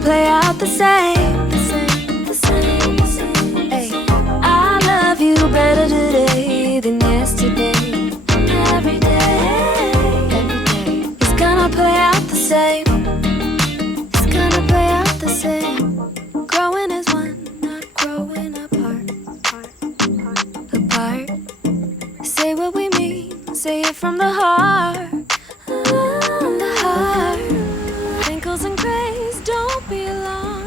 play out the same. Ay, I love you better today than yesterday. Every day, it's gonna play out the same. It's gonna play out the same. Growing as one, not growing apart. Say what we mean, say it from the heart. From the heart. Wrinkles and grays, don't be alarmed.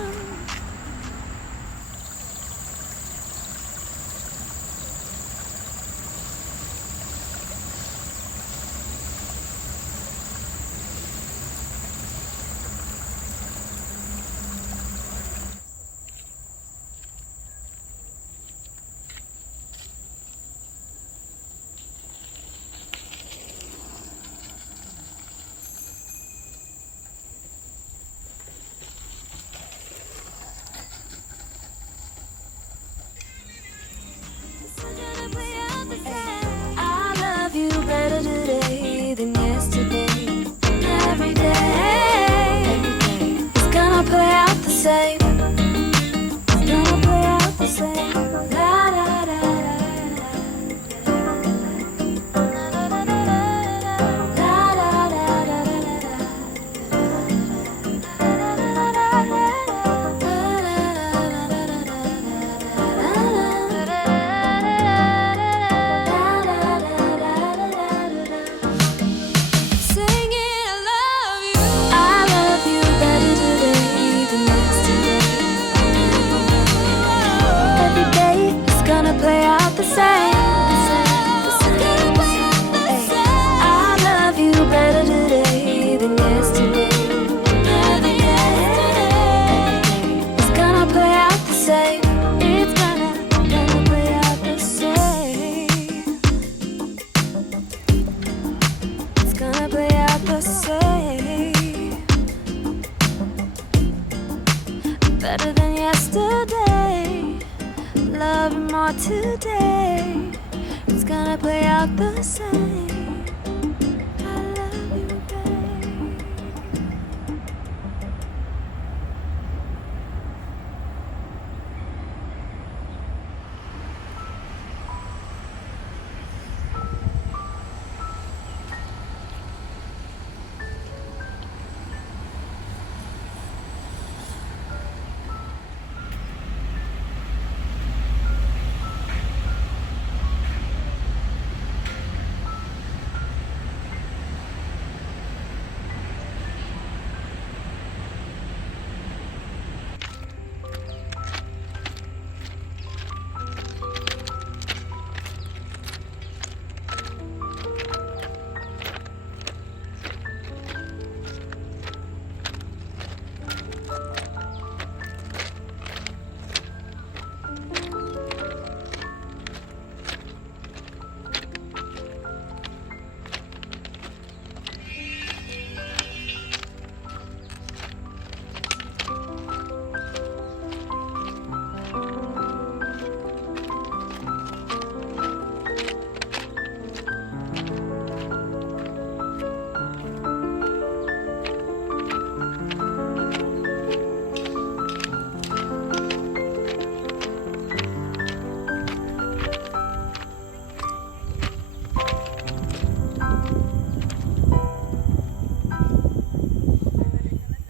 I love you better today than yesterday. Every day, it's gonna play out the same. It's gonna play out the same. La da da play out the same. I love you better today than yesterday. It's gonna play out the same. It's gonna play out the same. It's gonna play out the same. Better than yesterday. Love you more today. It's gonna play out the same.